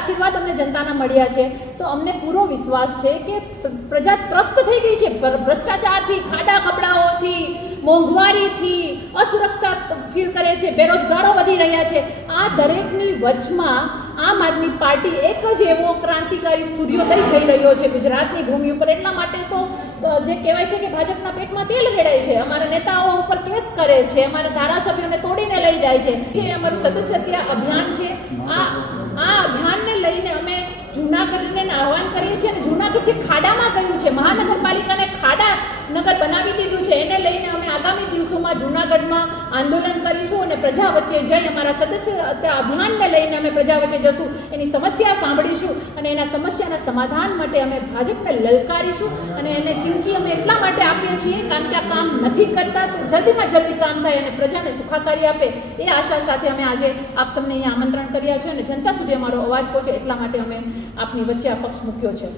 આશીર્વાદ અમને જનતાના મળ્યા છે તો અમને પૂરો વિશ્વાસ છે કે પ્રજા ત્રસ્ત થઈ ગઈ છે ભ્રષ્ટાચારથી, ખાડા ખબડાઓથી, મોંઘવારીથી, અસુરક્ષા ફીલ કરે છે, બેરોજગારો વધી રહ્યા છે. આ દરેકની વચમાં આમ આદમી પાર્ટી એક જ એવો ક્રાંતિકારી સૂર્યોદય થઈ રહ્યો છે ગુજરાતની ભૂમિ ઉપર. એટલા માટે તો જે કહેવાય છે કે ભાજપના પેટમાં તેલ રેડાય છે, અમારા નેતાઓ ઉપર કેસ કરે છે, અમારા ધારાસભ્યોને તોડીને લઈ જાય છે. જે અમારું સદસ્યતા અભિયાન છે, આ અભિયાનને લઈને અમે જૂનાગઢને આહવાન કરીએ છીએ અને જૂનાગઢ જે ખાડામાં ગયું છે, મહાનગરપાલિકાને ખાડા નગર બનાવી દીધું છે, એને લઈને અમે આગામી દિવસોમાં જૂનાગઢમાં આંદોલન કરીશું અને પ્રજા વચ્ચે જઈ અમારા સદસ્યતા અભિયાનને લઈને અમે પ્રજા વચ્ચે જશું, એની સમસ્યા સાંભળીશું અને એના સમસ્યાના સમાધાન માટે અમે ભાજપને લલકારીશું. અને એને ચીમકી અમે એટલા માટે આપીએ છીએ કારણ કે આ કામ નથી કરતા તો જલ્દીમાં જલ્દી કામ થાય અને પ્રજાને સુખાકારી આપે એ આશા સાથે અમે આજે આપ સૌને અહીંયા આમંત્રણ કર્યા છે અને જનતા સુધી અમારો અવાજ પહોંચે એટલા માટે અમે આપની વચ્ચે આ પક્ષ મૂક્યો છે.